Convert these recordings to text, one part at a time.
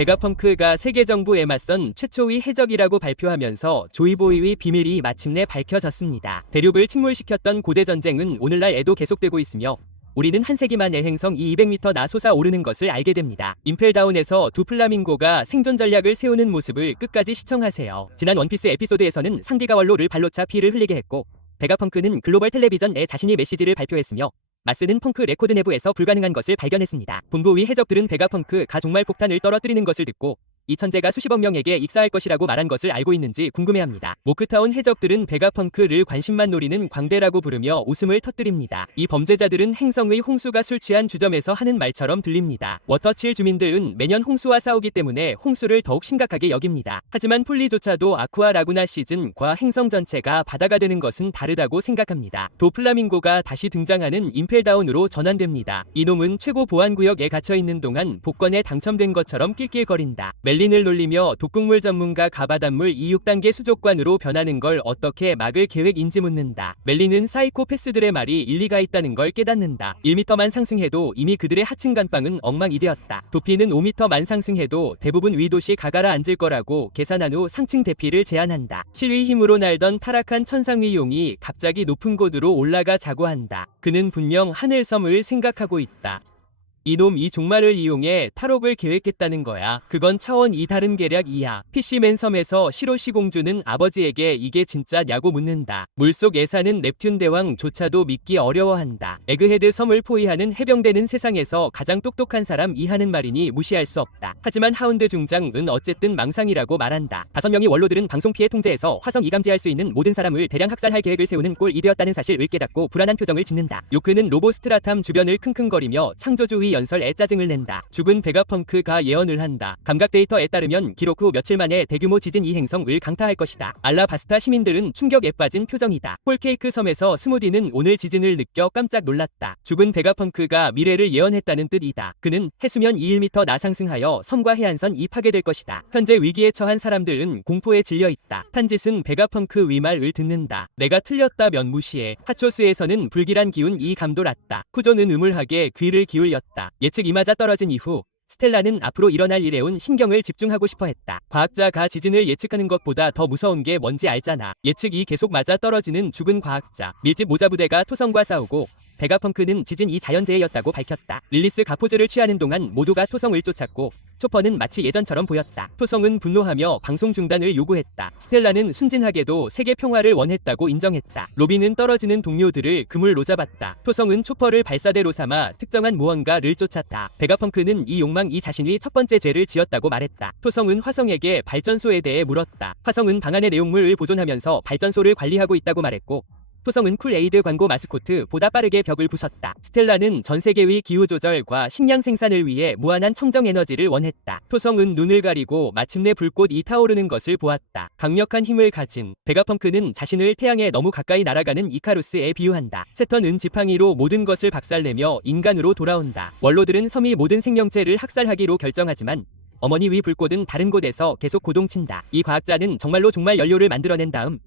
베가펑크가 세계 정부에 맞선 최초의 해적이라고 발표하면서 조이보이의 비밀이 마침내 밝혀졌습니다. 대륙을 침몰시켰던 고대 전쟁은 오늘날에도 계속되고 있으며 우리는 한 세기 만에 행성 200m 나 솟아오르는 것을 알게 됩니다. 임펠다운에서 두 플라밍고가 생존 전략을 세우는 모습을 끝까지 시청하세요. 지난 원피스 에피소드에서는 상디가 원로를 발로 차 피를 흘리게 했고 베가펑크는 글로벌 텔레비전에 자신이 메시지를 발표했으며 마스는 펑크 레코드 내부에서 불가능한 것을 발견했습니다. 본부 위 해적들은 베가펑크가 종말 폭탄을 떨어뜨리는 것을 듣고 이 천재가 수십억 명에게 익사할 것이라고 말한 것을 알고 있는지 궁금해합니다. 모크타운 해적들은 베가펑크를 관심만 노리는 광대라고 부르며 웃음을 터뜨립니다. 이 범죄자들은 행성의 홍수가 술 취한 주점에서 하는 말처럼 들립니다. 워터칠 주민들은 매년 홍수와 싸우기 때문에 홍수를 더욱 심각하게 여깁니다. 하지만 폴리조차도 아쿠아 라구나 시즌과 행성 전체가 바다가 되는 것은 다르다고 생각합니다. 도플라밍고가 다시 등장하는 임펠다운으로 전환됩니다. 이놈은 최고 보안구역에 갇혀있는 동안 복권에 당첨된 것처럼 낄낄거린다. 멜린을 놀리며 독극물 전문가 가바단물 26단계 수족관으로 변하는 걸 어떻게 막을 계획인지 묻는다. 멜린은 사이코패스들의 말이 일리가 있다는 걸 깨닫는다. 1m만 상승해도 이미 그들의 하층 간방은 엉망이 되었다. 도피는 5m만 상승해도 대부분 위도시 가가라앉을 거라고 계산한 후 상층 대피를 제안한다. 실위 힘으로 날던 타락한 천상의 용이 갑자기 높은 곳으로 올라가 자고 한다. 그는 분명 하늘섬을 생각하고 있다. 이놈 이 종말을 이용해 탈옥을 계획했다는 거야. 그건 차원이 다른 계략 이야. PC맨 섬에서 시로시 공주는 아버지에게 이게 진짜냐고 묻는다. 물속 예사는 넵튠 대왕조차도 믿기 어려워한다. 에그헤드 섬을 포위하는 해병대는 세상에서 가장 똑똑한 사람 이하는 말이니 무시할 수 없다. 하지만 하운드 중장은 어쨌든 망상이라고 말한다. 5명의 원로들은 방송 피해 통제에서 화성 이감지할 수 있는 모든 사람을 대량 학살할 계획을 세우는 꼴이 되었다는 사실을 깨닫고 불안한 표정을 짓는다. 요크는 로보스트라탐 주변을 킁킁거리며 창조주의 연설에 짜증을 낸다. 죽은 베가펑크가 예언을 한다. 감각 데이터에 따르면 기록 후 며칠 만에 대규모 지진 이 행성을 강타할 것이다. 알라바스타 시민들은 충격에 빠진 표정이다. 홀케이크 섬에서 스무디는 오늘 지진을 느껴 깜짝 놀랐다. 죽은 베가펑크가 미래를 예언했다는 뜻이다. 그는 해수면 21m 나상승하여 섬과 해안선이 파괴될 것이다. 현재 위기에 처한 사람들은 공포에 질려있다. 탄짓은 베가펑크 위말을 듣는다. 내가 틀렸다면 무시해. 하초스에서는 불길한 기운이 감돌았다. 쿠조는 음울하게 귀를 기울였다. 예측이 맞아 떨어진 이후 스텔라는 앞으로 일어날 일에 온 신경을 집중하고 싶어 했다. 과학자가 지진을 예측하는 것보다 더 무서운 게 뭔지 알잖아. 예측이 계속 맞아 떨어지는 죽은 과학자. 밀집 모자 부대가 토성과 싸우고 베가펑크는 지진이 자연재해였다고 밝혔다. 릴리스 가포즈를 취하는 동안 모두가 토성을 쫓았고 초퍼는 마치 예전처럼 보였다. 토성은 분노하며 방송 중단을 요구했다. 스텔라는 순진하게도 세계 평화를 원했다고 인정했다. 로비는 떨어지는 동료들을 그물로 잡았다. 토성은 초퍼를 발사대로 삼아 특정한 무언가를 쫓았다. 베가펑크는 이 욕망이 자신이 첫 번째 죄를 지었다고 말했다. 토성은 화성에게 발전소에 대해 물었다. 화성은 방안의 내용물을 보존하면서 발전소를 관리하고 있다고 말했고 토성은 쿨에이드 광고 마스코트 보다 빠르게 벽을 부쉈다. 스텔라는 전 세계의 기후 조절과 식량 생산을 위해 무한한 청정 에너지를 원했다. 토성은 눈을 가리고 마침내 불꽃이 타오르는 것을 보았다. 강력한 힘을 가진 베가펑크는 자신을 태양에 너무 가까이 날아가는 이카루스에 비유한다. 세턴은 지팡이로 모든 것을 박살내며 인간으로 돌아온다. 원로들은 섬이 모든 생명체를 학살하기로 결정하지만 어머니 위 불꽃은 다른 곳에서 계속 고동친다. 이 과학자는 정말로 종말 연료를 만들어낸 다음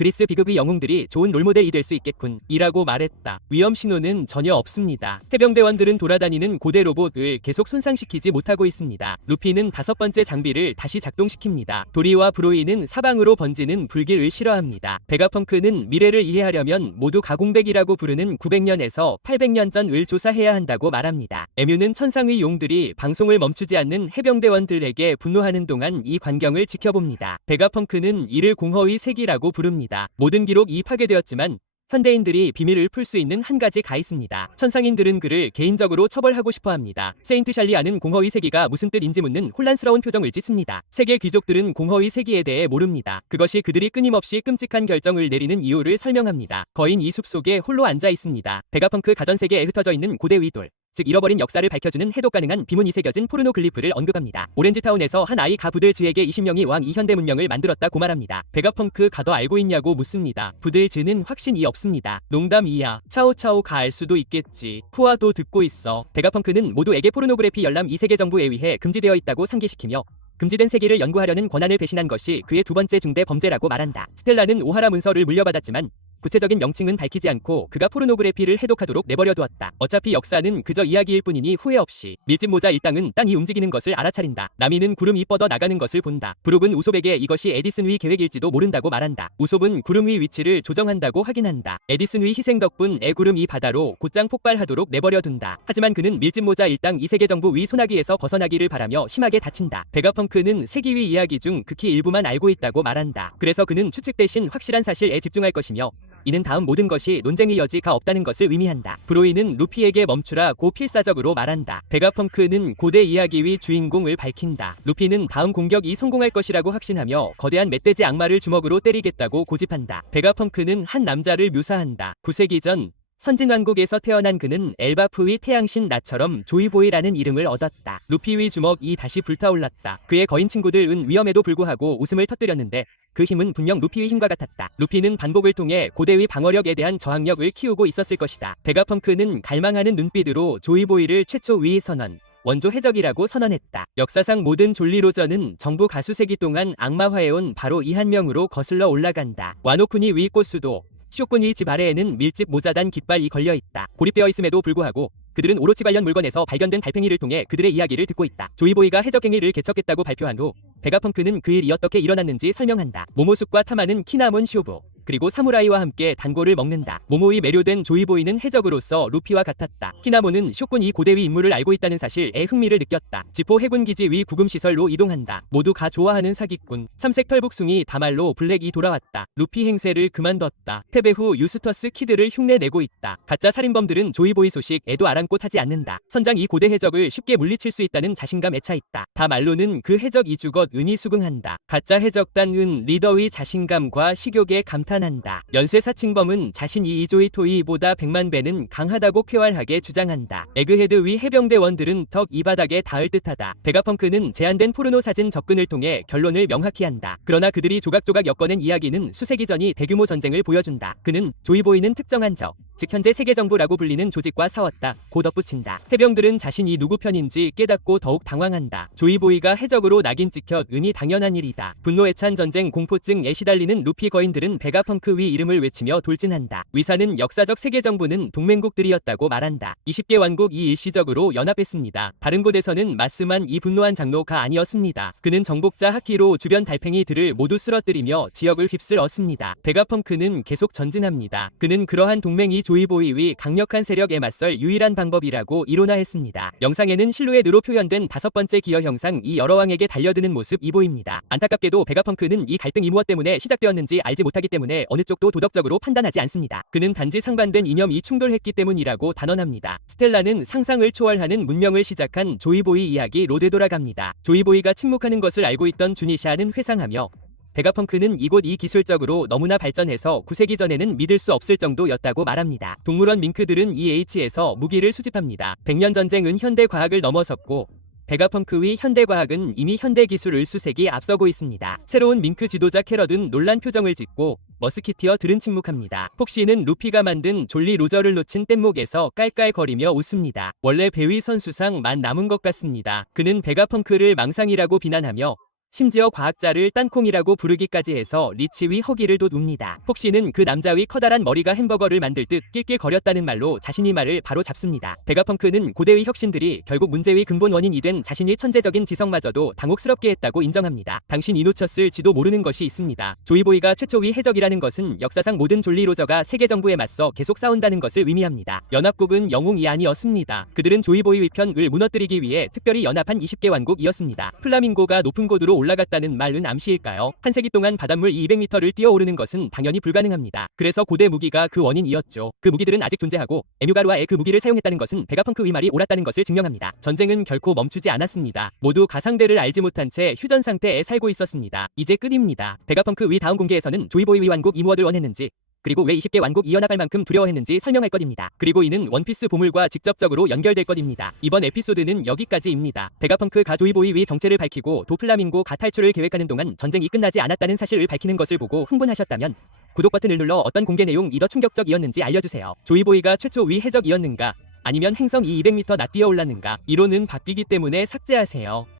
그리스 비극의 영웅들이 좋은 롤모델이 될 수 있겠군 이라고 말했다. 위험 신호는 전혀 없습니다. 해병대원들은 돌아다니는 고대 로봇을 계속 손상시키지 못하고 있습니다. 루피는 5번째 장비를 다시 작동시킵니다. 도리와 브로이는 사방으로 번지는 불길을 싫어합니다. 베가펑크는 미래를 이해하려면 모두 가공백이라고 부르는 900년에서 800년 전을 조사해야 한다고 말합니다. 에뮤는 천상의 용들이 방송을 멈추지 않는 해병대원들에게 분노하는 동안 이 광경을 지켜봅니다. 베가펑크는 이를 공허의 세기라고 부릅니다. 모든 기록이 파괴되었지만 현대인들이 비밀을 풀 수 있는 한 가지가 있습니다. 천상인들은 그를 개인적으로 처벌하고 싶어합니다. 세인트 샬리아는 공허의 세기가 무슨 뜻인지 묻는 혼란스러운 표정을 짓습니다. 세계 귀족들은 공허의 세기에 대해 모릅니다. 그것이 그들이 끊임없이 끔찍한 결정을 내리는 이유를 설명합니다. 거인 이 숲속에 홀로 앉아 있습니다. 베가펑크 가전세계에 흩어져 있는 고대 위돌 즉 잃어버린 역사를 밝혀주는 해독 가능한 비문이 새겨진 포르노글리프를 언급합니다. 오렌지타운에서 한 아이가 부들즈에게 20명이 왕 이 현대 문명을 만들었다고 말합니다. 베가펑크가 더 알고 있냐고 묻습니다. 부들즈는 확신이 없습니다. 농담이야. 차오차오가 알 수도 있겠지. 후아도 듣고 있어. 베가펑크는 모두에게 포르노그래피 열람 이 세계 정부에 의해 금지되어 있다고 상기시키며 금지된 세계를 연구하려는 권한을 배신한 것이 그의 두 번째 중대 범죄라고 말한다. 스텔라는 오하라 문서를 물려받았지만 구체적인 명칭은 밝히지 않고 그가 포르노그래피를 해독하도록 내버려 두었다. 어차피 역사는 그저 이야기일 뿐이니 후회 없이. 밀짚 모자 일당은 땅이 움직이는 것을 알아차린다. 나미는 구름이 뻗어 나가는 것을 본다. 브룩은 우솝에게 이것이 에디슨 위 계획일지도 모른다고 말한다. 우솝은 구름 위 위치를 조정한다고 확인한다. 에디슨 위 희생 덕분 구름 이 바다로 곧장 폭발하도록 내버려 둔다. 하지만 그는 밀짚 모자 일당 이 세계정부 위 소나기에서 벗어나기를 바라며 심하게 다친다. 베가펑크는 세기 위 이야기 중 극히 일부만 알고 있다고 말한다. 그래서 그는 추측 대신 확실한 사실에 집중할 것이며 이는 다음 모든 것이 논쟁의 여지가 없다는 것을 의미한다. 브로이는 루피에게 멈추라고 필사적으로 말한다. 베가펑크는 고대 이야기 위 주인공을 밝힌다. 루피는 다음 공격이 성공할 것이라고 확신하며 거대한 멧돼지 악마를 주먹으로 때리겠다고 고집한다. 베가펑크는 한 남자를 묘사한다. 9세기 전 선진왕국에서 태어난 그는 엘바프의 태양신 나처럼 조이보이라는 이름을 얻었다. 루피의 주먹이 다시 불타올랐다. 그의 거인 친구들은 위험에도 불구하고 웃음을 터뜨렸는데 그 힘은 분명 루피의 힘과 같았다. 루피는 반복을 통해 고대의 방어력에 대한 저항력을 키우고 있었을 것이다. 베가펑크는 갈망하는 눈빛으로 조이보이를 최초 위의 선언, 원조 해적이라고 선언했다. 역사상 모든 졸리로저는 정부 가수세기 동안 악마화해온 바로 이 한 명으로 거슬러 올라간다. 와노쿠니 위 꽃수도 쇼군의 집 아래에는 밀짚 모자단 깃발이 걸려있다. 고립되어 있음에도 불구하고 그들은 오로치 관련 물건에서 발견된 달팽이를 통해 그들의 이야기를 듣고 있다. 조이보이가 해적행위를 개척했다고 발표한 후 베가펑크는 그 일이 어떻게 일어났는지 설명한다. 모모숙과 타마는 키나몬 쇼부 그리고 사무라이와 함께 단골을 먹는다. 모모의 매료된 조이보이는 해적으로서 루피와 같았다. 키나모는 쇼군이 고대의 인물을 알고 있다는 사실에 흥미를 느꼈다. 지포 해군기지 위 구금시설로 이동한다. 모두가 좋아하는 사기꾼 삼색 털복숭이 다말로 블랙이 돌아왔다. 루피 행세를 그만뒀다. 패배 후 유스터스 키드를 흉내내고 있다. 가짜 살인범들은 조이보이 소식에도 아랑곳하지 않는다. 선장 이 고대 해적을 쉽게 물리칠 수 있다는 자신감에 차 있다. 다말로는 그 해적 이주것 은이 수긍한다. 가짜 해적단 은 리더의 자신감과 식욕에 감탄한다. 연쇄 사칭범은 자신이 이조이 토이보다 100만 배는 강하다고 쾌활하게 주장한다. 에그헤드 위 해병대원들은 턱 이 바닥에 닿을 듯하다. 베가펑크는 제한된 포르노 사진 접근을 통해 결론을 명확히 한다. 그러나 그들이 조각조각 엮어낸 이야기는 수세기 전이 대규모 전쟁을 보여준다. 그는 조이보이는 특정한 적, 즉 현재 세계정부라고 불리는 조직과 싸웠다 고 덧붙인다. 해병들은 자신이 누구 편인지 깨닫고 더욱 당황한다. 조이보이가 해적으로 낙인 찍혀 은이 당연한 일이다. 분노에 찬 전쟁 공포증에 시달리는 루피 거인들은 베가펑크 위 이름을 외치며 돌진한다. 위사는 역사적 세계정부는 동맹국들이었다고 말한다. 20개 왕국이 일시적으로 연합했습니다. 다른 곳에서는 마스만 이 분노한 장로가 아니었습니다. 그는 정복자 하키로 주변 달팽이들을 모두 쓰러뜨리며 지역을 휩쓸었습니다. 베가펑크는 계속 전진합니다. 그는 그러한 동맹이 조이보이 위 강력한 세력에 맞설 유일한 방법이라고 이론화했습니다. 영상에는 실루엣으로 표현된 5번째 기어 형상 이 여러 왕에게 달려드는 모습이 보입니다. 안타깝게도 베가펑크는 이 갈등이 무엇 때문에 시작되었는지 알지 못하기 때문에 어느 쪽도 도덕적으로 판단하지 않습니다. 그는 단지 상반된 이념이 충돌했기 때문이라고 단언합니다. 스텔라는 상상을 초월하는 문명을 시작한 조이보이 이야기로 되돌아갑니다. 조이보이가 침묵하는 것을 알고 있던 주니샤는 회상하며 베가펑크는 이곳 이 기술적으로 너무나 발전해서 9세기 전에는 믿을 수 없을 정도였다고 말합니다. 동물원 밍크들은 EH에서 무기를 수집합니다. 100년 전쟁은 현대 과학을 넘어섰고 베가펑크 위 현대 과학은 이미 현대 기술을 수세기 앞서고 있습니다. 새로운 밍크 지도자 캐럿은 놀란 표정을 짓고 머스키티어들은 침묵합니다. 폭시는 루피가 만든 졸리 로저를 놓친 뗏목에서 깔깔거리며 웃습니다. 원래 배위 선수상만 남은 것 같습니다. 그는 베가펑크를 망상이라고 비난하며 심지어 과학자를 땅콩이라고 부르기까지 해서 리치 위 허기를 돋웁니다. 폭시는 그 남자 위 커다란 머리가 햄버거를 만들 듯 낄낄거렸다는 말로 자신이 말을 바로 잡습니다. 베가펑크는 고대의 혁신들이 결국 문제의 근본 원인이 된 자신이 천재적인 지성마저도 당혹스럽게 했다고 인정합니다. 당신 이 놓쳤을지도 모르는 것이 있습니다. 조이보이가 최초의 해적이라는 것은 역사상 모든 졸리로저가 세계정부에 맞서 계속 싸운다는 것을 의미합니다. 연합국은 영웅이 아니었습니다. 그들은 조이보이의 편을 무너뜨리기 위해 특별히 연합한 20개 왕국이었습니다. 플라밍고가 높은 곳으로 올라갔다는 말은 암시일까요? 한 세기 동안 바닷물 200m를 뛰어오르는 것은 당연히 불가능합니다. 그래서 고대 무기가 그 원인이었죠. 그 무기들은 아직 존재하고 에뮤가루아에 그 무기를 사용했다는 것은 베가펑크의 말이 옳았다는 것을 증명합니다. 전쟁은 결코 멈추지 않았습니다. 모두 가상대를 알지 못한 채 휴전 상태에 살고 있었습니다. 이제 끝입니다. 베가펑크 위 다음 공개에서는 조이보이 위 왕국 이 무엇을 원했는지 그리고 왜 20개 왕국이 연합할 만큼 두려워했는지 설명할 것입니다. 그리고 이는 원피스 보물과 직접적으로 연결될 것입니다. 이번 에피소드는 여기까지입니다. 베가펑크가 조이보이 위 정체를 밝히고 도플라밍고가 탈출을 계획하는 동안 전쟁이 끝나지 않았다는 사실을 밝히는 것을 보고 흥분하셨다면 구독 버튼을 눌러 어떤 공개 내용이 더 충격적이었는지 알려주세요. 조이보이가 최초 위 해적이었는가? 아니면 행성 200m 낮 뛰어 올랐는가? 이론은 바뀌기 때문에 삭제하세요.